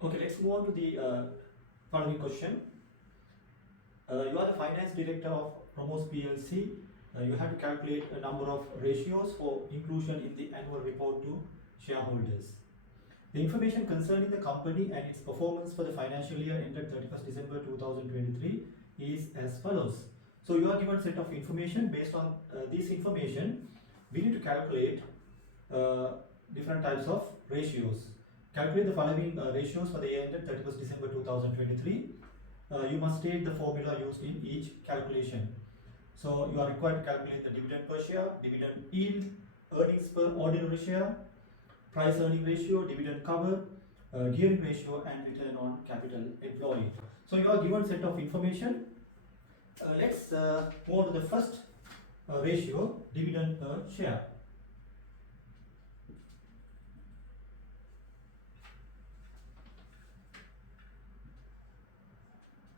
Okay, let's move on to the following question. You are the finance director of Promos PLC. You have to calculate a number of ratios for inclusion in the annual report to shareholders. The information concerning the company and its performance for the financial year ended 31st December 2023 is as follows. So you are given a set of information. Based on this information, we need to calculate different types of ratios. Calculate the following ratios for the year ended 31st December 2023. You must state the formula used in each calculation. So you are required to calculate the dividend per share, dividend yield, earnings per ordinary share, price earning ratio, dividend cover, gearing ratio, and return on capital employed. So you are given set of information. Let's move on to the first ratio, dividend per share.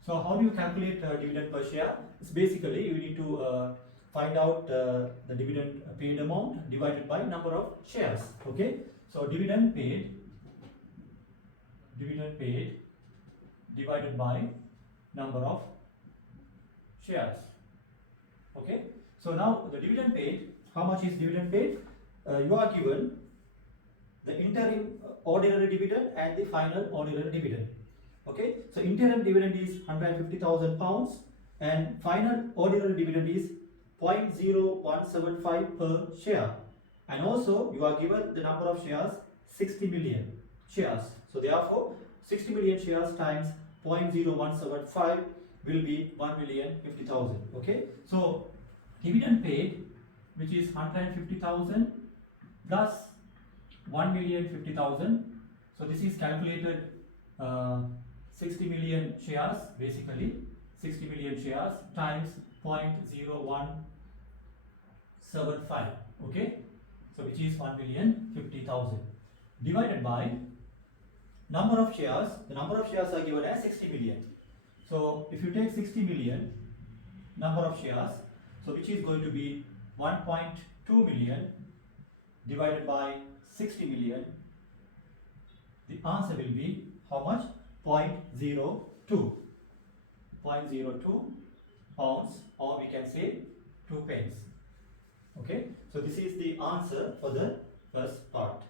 So how do you calculate dividend per share? It's basically you need to find out the dividend paid amount divided by number of shares. Okay, so dividend paid divided by number of shares. Okay, so now the dividend paid, how much is dividend paid? You are given the interim ordinary dividend and the final ordinary dividend. Okay, so interim dividend is £150,000 and final ordinary dividend is 0.0175 per share, and also you are given the number of shares 60 million shares. So therefore 60 million shares times 0.0175 will be 1,050,000. Okay, so dividend paid, which is 150,000 plus 1,050,000. So this is calculated 60 million shares, basically 60 million shares times 0.0175. Okay, so which is 1,050,000 divided by number of shares. The number of shares are given as 60 million. So if you take 60 million number of shares, so which is going to be 1.2 million divided by 60 million, the answer will be how much? 0.02 pounds, or we can say 2 pence. Okay, so this is the answer for the first part.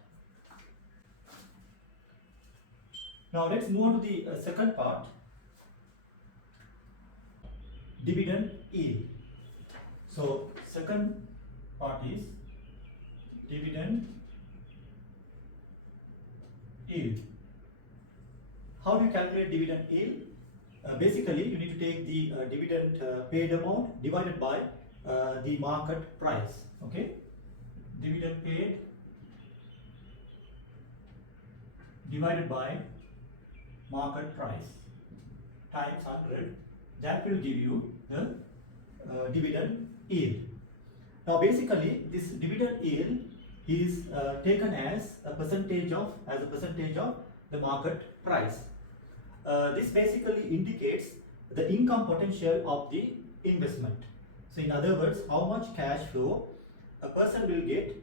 Now let's move on to the second part, dividend yield. So second part is dividend yield. How do you calculate dividend yield? Basically, you need to take the dividend paid amount divided by the market price. Okay, dividend paid divided by market price times 100. That will give you the dividend yield. Now, basically, this dividend yield is taken as a percentage of the market price. This basically indicates the income potential of the investment. So in other words, how much cash flow a person will get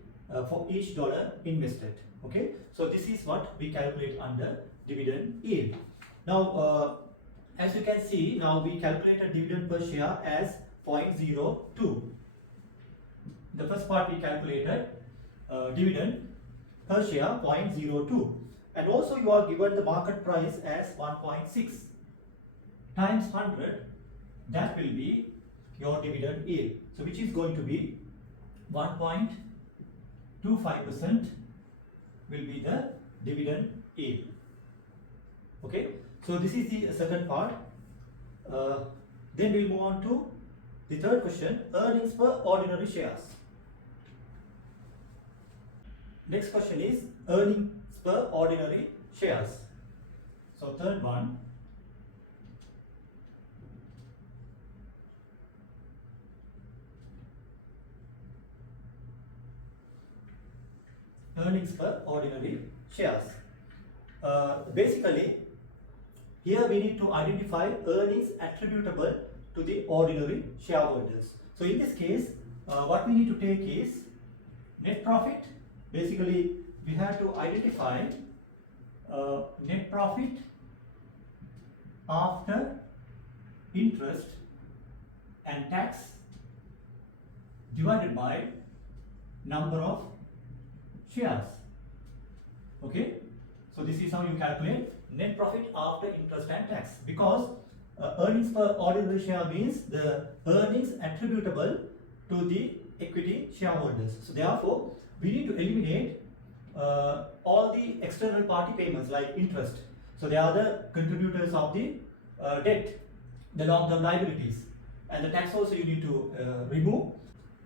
for each dollar invested. Okay, so this is what we calculate under dividend yield. Now as you can see, now we calculated dividend per share as 0.02. The first part we calculated dividend per share 0.02. And also you are given the market price as 1.6 times 100, that will be your dividend yield. So which is going to be 1.25% will be the dividend yield. Okay, so this is the second part. Then we'll move on to the third question, earnings per ordinary shares. Next question is earnings per ordinary shares. So third one, earnings per ordinary shares. Basically, here we need to identify earnings attributable to the ordinary shareholders. So in this case, what we need to take is net profit. Basically, we have to identify net profit after interest and tax divided by number of shares. Okay, so this is how you calculate net profit after interest and tax, because earnings per ordinary share means the earnings attributable to the equity shareholders. So therefore we need to eliminate all the external party payments like interest. So they are the contributors of the debt, the long-term liabilities, and the tax also you need to remove.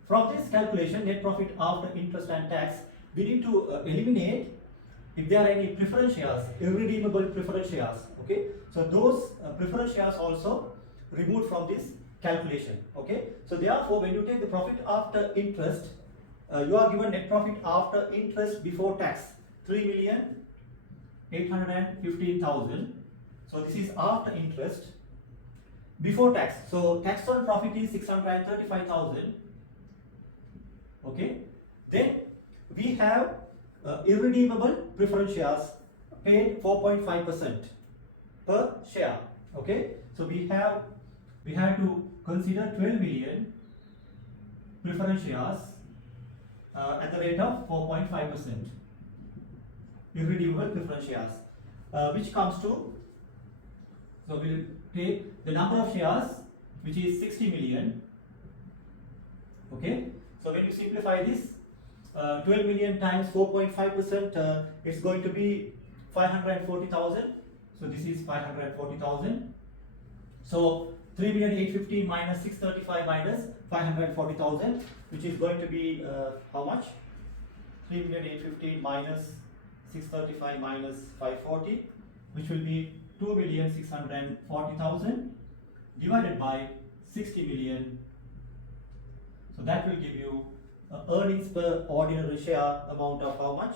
From this calculation, net profit after interest and tax, we need to eliminate if there are any preference shares, irredeemable preference shares. Okay, so those preference shares also removed from this calculation. Okay, so therefore when you take the profit after interest, you are given net profit after interest before tax 3,815,000. So this is after interest before tax. So tax on profit is 635,000. Okay, then we have irredeemable preference shares paid 4.5% per share. Okay, so we have to consider 12 million preference shares at the rate of 4.5% irredeemable preference shares, which comes to, so we'll take the number of shares which is 60 million. Okay, so when you simplify this, 12 million times 4.5%, it's going to be 540,000. So this is 540,000. So 3,815,000 minus 635 minus 540,000, which is going to be how much? 3,815,000 minus 635 minus 540, which will be 2,640,000 divided by 60 million. So that will give you earnings per ordinary share amount of how much?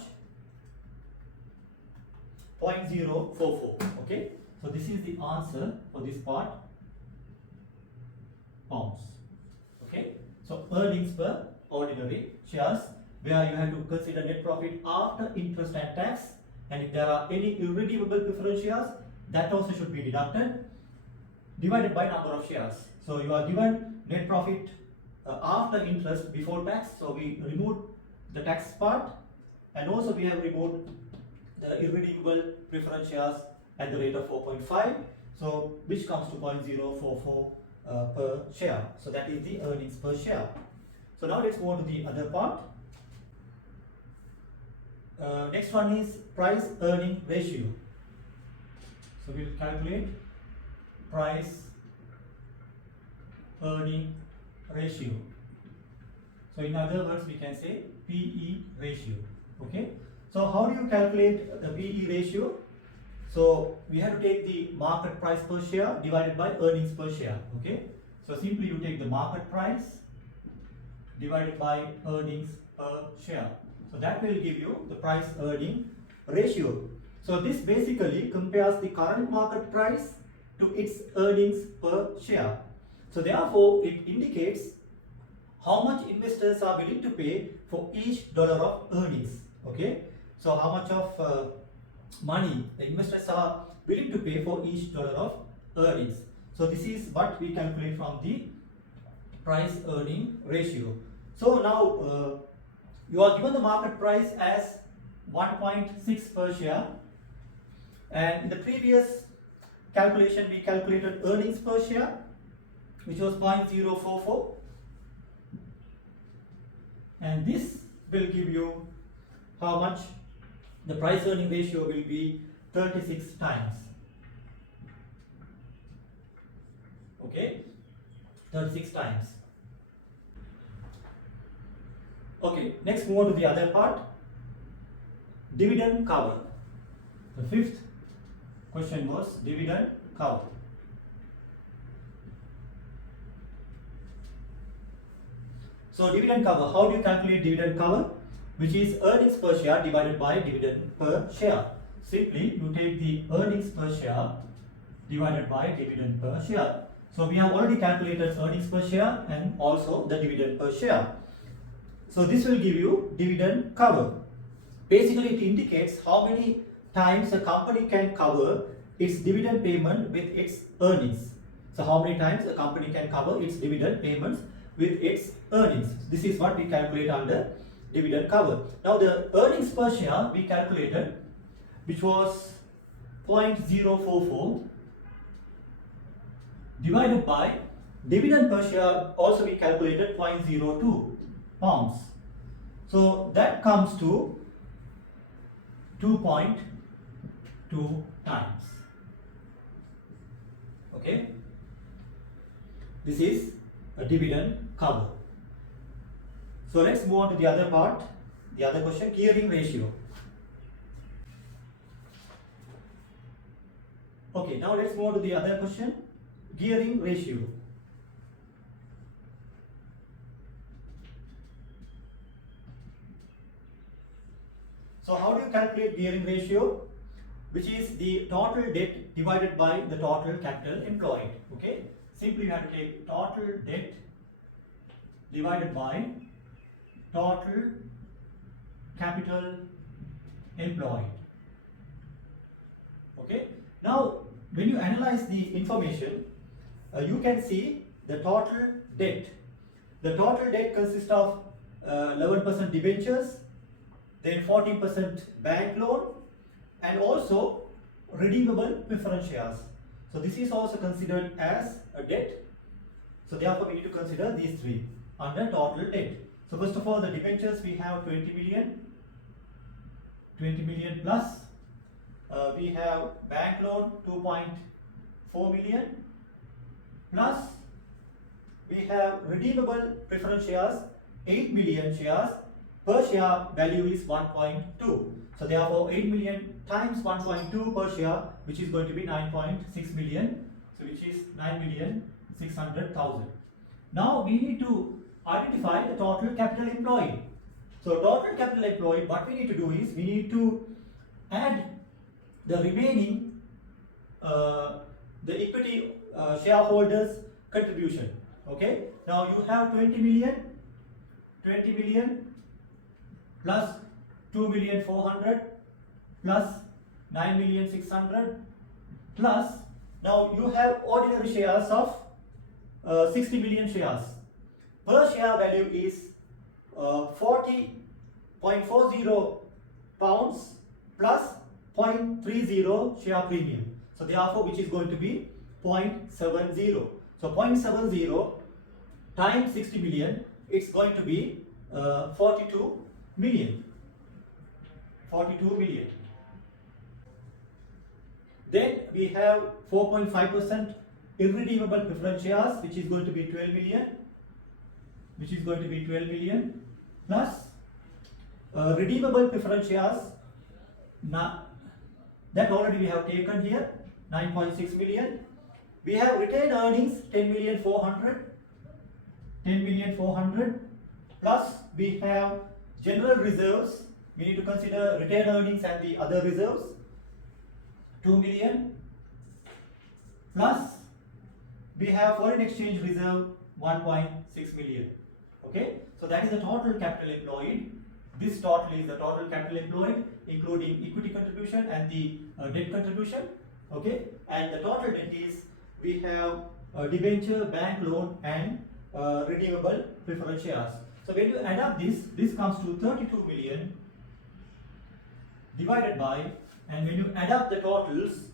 0.044. Okay, so this is the answer for this part, pounds. Okay, so earnings per ordinary shares, where you have to consider net profit after interest and tax, and if there are any irredeemable preference shares, that also should be deducted, divided by number of shares. So you are given net profit after interest before tax, so we removed the tax part, and also we have removed the irredeemable preference shares at the rate of 4.5, so which comes to 0.044 per share. So that is the earnings per share. So now let's go on to the other part. Next one is price earning ratio. So we'll calculate price earning ratio. So in other words, we can say PE ratio. Okay, so how do you calculate the PE ratio? So we have to take the market price per share divided by earnings per share. Okay, so simply you take the market price divided by earnings per share. So that will give you the price earning ratio. So this basically compares the current market price to its earnings per share. So therefore it indicates how much investors are willing to pay for each dollar of earnings. Okay, so how much of money the investors are willing to pay for each dollar of earnings. So this is what we calculate from the price earning ratio. So now you are given the market price as 1.6 per share, and in the previous calculation we calculated earnings per share, which was 0.044, and this will give you how much the price earning ratio will be 36 times. Okay, 36 times. Okay, next move on to the other part, dividend cover. The fifth question was dividend cover. So dividend cover, how do you calculate dividend cover? Which is earnings per share divided by dividend per share. Simply you take the earnings per share divided by dividend per share. So we have already calculated earnings per share and also the dividend per share. So this will give you dividend cover. Basically it indicates how many times a company can cover its dividend payment with its earnings. So how many times a company can cover its dividend payments with its earnings? This is what we calculate under dividend cover. Now the earnings per share we calculated, which was 0.044 divided by dividend per share, also we calculated 0.02 pounds. So that comes to 2.2 times. Okay, this is a dividend cover. So let's move on to the other part, the other question, gearing ratio. Okay, now let's move on to the other question, gearing ratio. So how do you calculate gearing ratio? Which is the total debt divided by the total capital employed. Okay, simply you have to take total debt divided by total capital employed. Okay, now when you analyze the information, you can see the total debt. The total debt consists of 11% debentures, then 40% bank loan, and also redeemable preference shares. So this is also considered as a debt. So therefore we need to consider these three under total debt. So first of all, the debentures we have 20 million plus. We have bank loan 2.4 million plus. We have redeemable preference shares 8 million shares. Per share value is 1.2. So therefore 8 million times 1.2 per share, which is going to be 9.6 million. So which is 9,600,000. Now we need to identify the total capital employed. So total capital employed, what we need to do is we need to add the remaining the equity shareholders contribution. Okay. Now you have 20 million plus 2,400,000 plus 9,600,000 plus, now you have ordinary shares of 60 million shares. Per share value is 40.40 pounds plus 0.30 share premium. So therefore which is going to be 0.70. So 0.70 times 60 million, it's going to be 42 million. 42 million. Then we have 4.5% irredeemable preference shares, which is going to be 12 million. Which is going to be 12 million plus redeemable preference shares. That already we have taken here, 9.6 million. We have retained earnings 10,400,000 plus we have general reserves. We need to consider retained earnings and the other reserves, 2 million plus we have foreign exchange reserve 1.6 million. Okay, so that is the total capital employed. This total is the total capital employed, including equity contribution and the debt contribution. Okay, and the total debt is we have debenture, bank loan, and redeemable preference shares. So when you add up this comes to 32 million divided by, and when you add up the totals,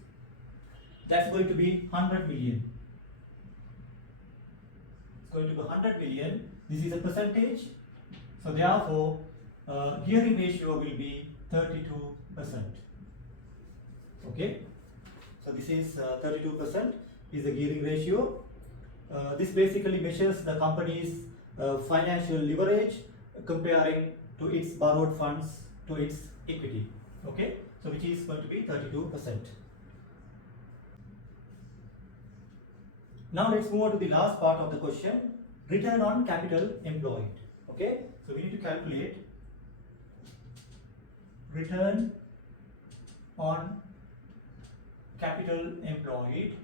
that's going to be 100 million. It's going to be 100 million. This is a percentage. So therefore, gearing ratio will be 32%. Okay. So this is 32% is the gearing ratio. This basically measures the company's financial leverage comparing to its borrowed funds to its equity. Okay, so which is going to be 32%. Now let's move on to the last part of the question, return on capital employed. Okay, so we need to calculate return on capital employed.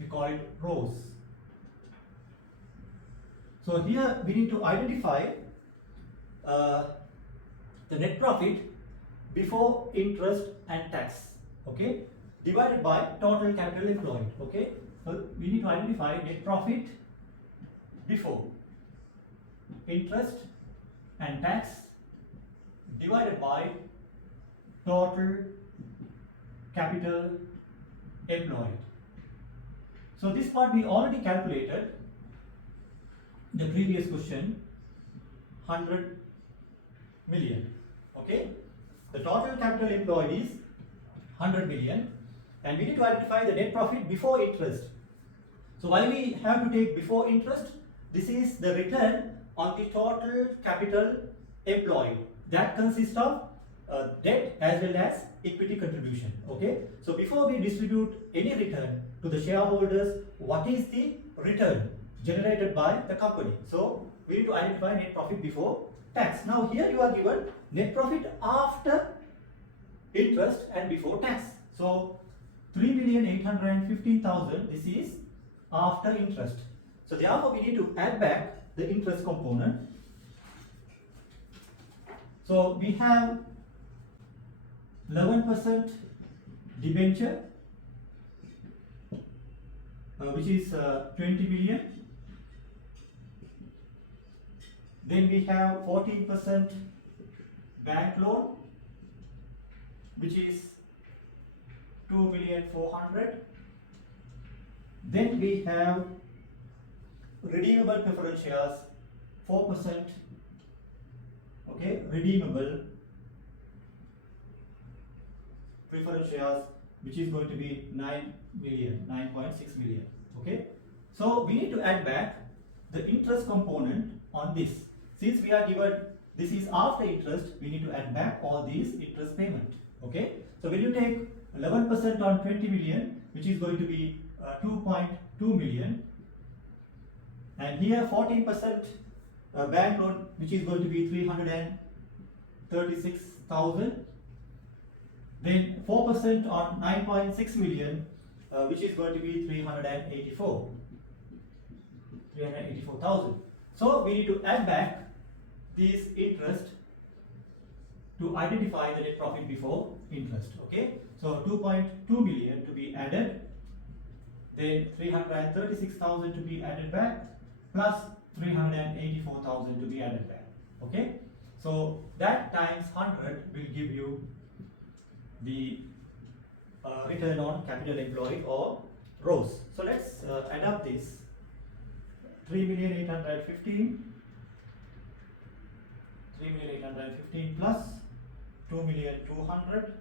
We call it ROCE. So here we need to identify the net profit before interest and tax, okay, divided by total capital employed, okay. So we need to identify net profit before interest and tax divided by total capital employed. So this part we already calculated the previous question, 100 million, okay. The total capital employed is 100 million and we need to identify the net profit before interest. So why we have to take before interest? This is the return on the total capital employed. That consists of debt as well as equity contribution, okay. So before we distribute any return to the shareholders, what is the return generated by the company? So we need to identify net profit before tax. Now here you are given net profit after interest and before tax. So 3,815,000, this is after interest. So therefore we need to add back the interest component. So we have 11% debenture, which is 20 million. Then we have 14% bank loan, which is 2,400,000. Then we have redeemable preference shares, 4%, okay, redeemable preference shares, which is going to be 9 million, 9.6 million, okay. So we need to add back the interest component on this. Since we are given this is after interest, we need to add back all these interest payment, okay. So when you take 11% on 20 million, which is going to be 2.2 million, and here 14% bank loan, which is going to be 336,000. Then 4% on 9.6 million, which is going to be 384,000. So we need to add back this interest to identify the net profit before interest, okay. So 2.2 million to be added, then 336,000 to be added back, plus 384,000 to be added back, okay. So that times 100 will give you the return on capital employed, or ROCE. So let's add up this. 3,815 plus 2,200,000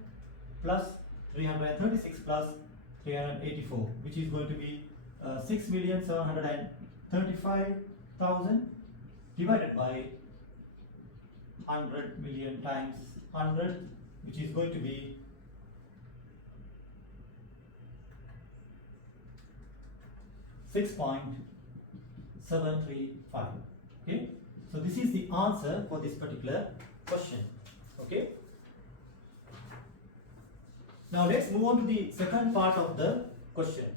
plus 336 plus 384, which is going to be 6,735,000 divided by 100 million times 100, which is going to be 6.735. Okay, so this is the answer for this particular question. Okay, now let's move on to the second part of the question.